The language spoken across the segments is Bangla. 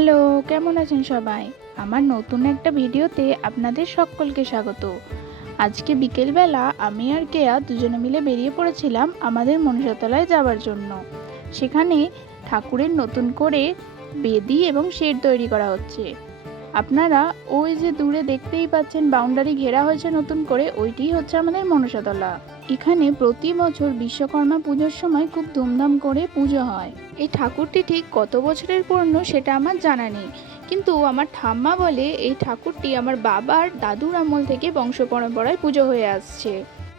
হ্যালো, কেমন আছেন সবাই? আমার নতুন একটা ভিডিওতে আপনাদের সকলকে স্বাগত। আজকে বিকেলবেলা আমি আর কেয়া দুজনে মিলে বেরিয়ে পড়েছিলাম আমাদের মনসাতলায় যাওয়ার জন্য। সেখানে ঠাকুরের নতুন করে বেদি এবং শেড তৈরি করা হচ্ছে। আপনারা ওই যে দূরে দেখতেই পাচ্ছেন বাউন্ডারি ঘেরা হয়েছে নতুন করে, ওইটিই হচ্ছে আমাদের মনসাতলা। এখানে প্রতি বছর বিশ্বকর্মা পুজোর সময় খুব ধুমধাম করে পুজো হয়। এই ঠাকুরটি ঠিক কত বছরের পুরনো সেটা আমার জানা নেই, কিন্তু আমার ঠাম্মা বলে এই ঠাকুরটি আমার বাবার দাদুর আমল থেকে বংশ পরম্পরায় পুজো হয়ে আসছে।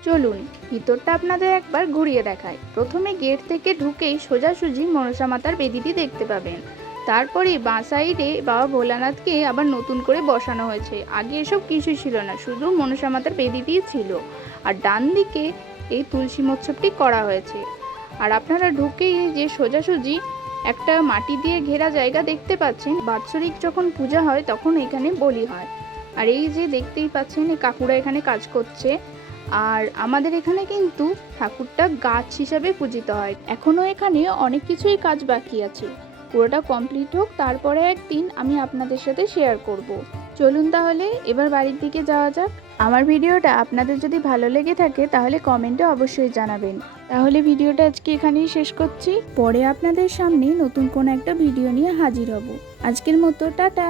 চলুন ভিতরটা আপনাদের একবার ঘুরিয়ে দেখাই। প্রথমে গেট থেকে ঢুকেই সোজাসুজি মনসা মাতার বেদিটি দেখতে পাবেন। তারপরে বাঁ সাইডে বাবা ভোলানাথকে আবার নতুন করে বসানো হয়েছে। আগে এসব কিছুই ছিল না, শুধু মনসা মাতার বেদিটিই ছিল। আর ডান দিকে এই তুলসী মৎসবটি করা হয়েছে। আর আপনারা ঢুকেই যে সোজাসুজি একটা মাটি দিয়ে ঘেরা জায়গা দেখতে পাচ্ছেন, বাৎসরিক যখন পূজা হয় তখন এখানে বলি হয়। আর এই যে দেখতেই পাচ্ছেন এই কাকুরা এখানে কাজ করছে। আর আমাদের এখানে কিন্তু ঠাকুরটা গাছ হিসাবে পূজিত হয়। এখনো এখানে অনেক কিছুই কাজ বাকি আছে, পুরোটা কমপ্লিট হোক, তারপরে একদিন আমি আপনাদের সাথে শেয়ার করব। চলুন তাহলে এবার বাড়ির দিকে যাওয়া যাক। আমার ভিডিওটা আপনাদের যদি ভালো লেগে থাকে তাহলে কমেন্টে অবশ্যই জানাবেন। তাহলে ভিডিওটা আজকে এখানেই শেষ করছি, পরে আপনাদের সামনে নতুন কোনো একটা ভিডিও নিয়ে হাজির হব। আজকের মতো টাটা।